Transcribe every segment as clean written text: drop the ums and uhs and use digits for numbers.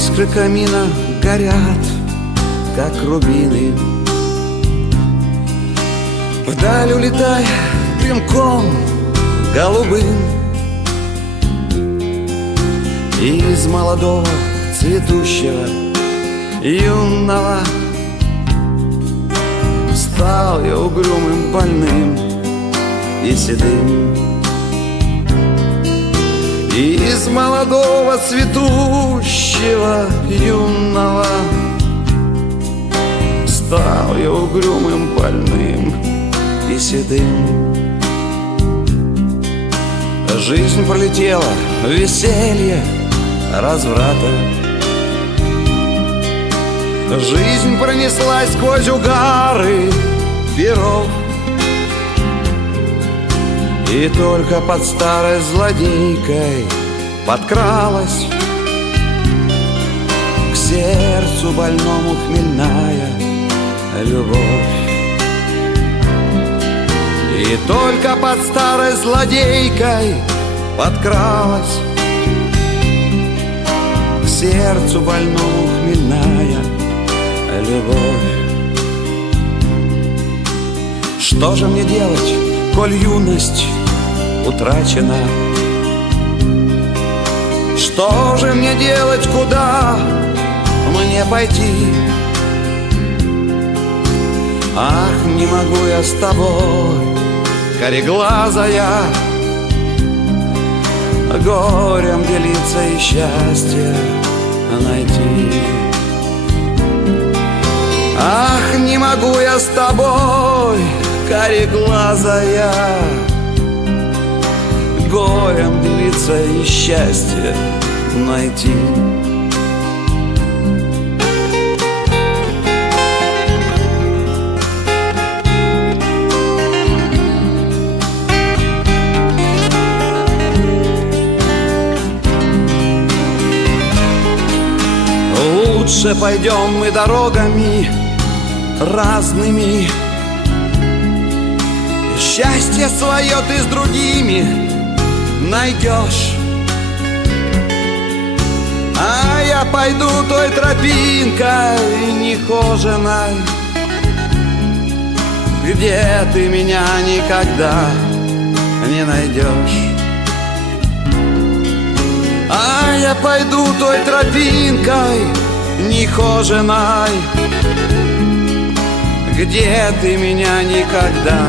Искры камина горят, как рубины. Вдаль улетай дымком голубым. Из молодого цветущего юного стал я угрюмым, больным и седым. Из молодого цветущего юного стал я угрюмым, больным и седым. Жизнь пролетела в веселье разврата. Жизнь пронеслась сквозь угары перов. И только под старой злодейкой подкралась к сердцу больному хмельная любовь. И только под старой злодейкой подкралась к сердцу больному хмельная любовь. Что же мне делать, коль юность утрачена? Что же мне делать, куда мне пойти? Ах, не могу я с тобой, кореглазая, горем делиться и счастье найти. Ах, не могу я с тобой, кореглазая, горем делиться и счастье найти. Лучше пойдем мы дорогами разными. Счастье свое ты с другими найдешь, а я пойду той тропинкой нехоженой, где ты меня никогда не найдешь. А я пойду той тропинкой нехоженой, где ты меня никогда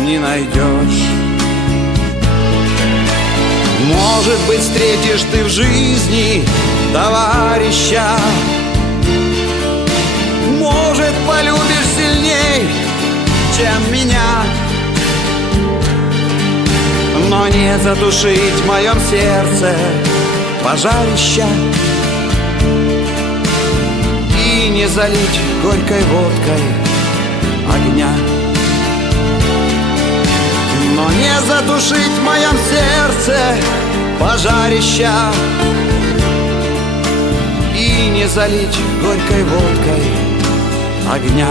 не найдешь. Может быть, встретишь ты в жизни товарища, может, полюбишь сильней, чем меня, но не затушить в моем сердце пожарища и не залить горькой водкой огня. Но не затушить в моем сердце пожарища и не залить горькой водкой огня.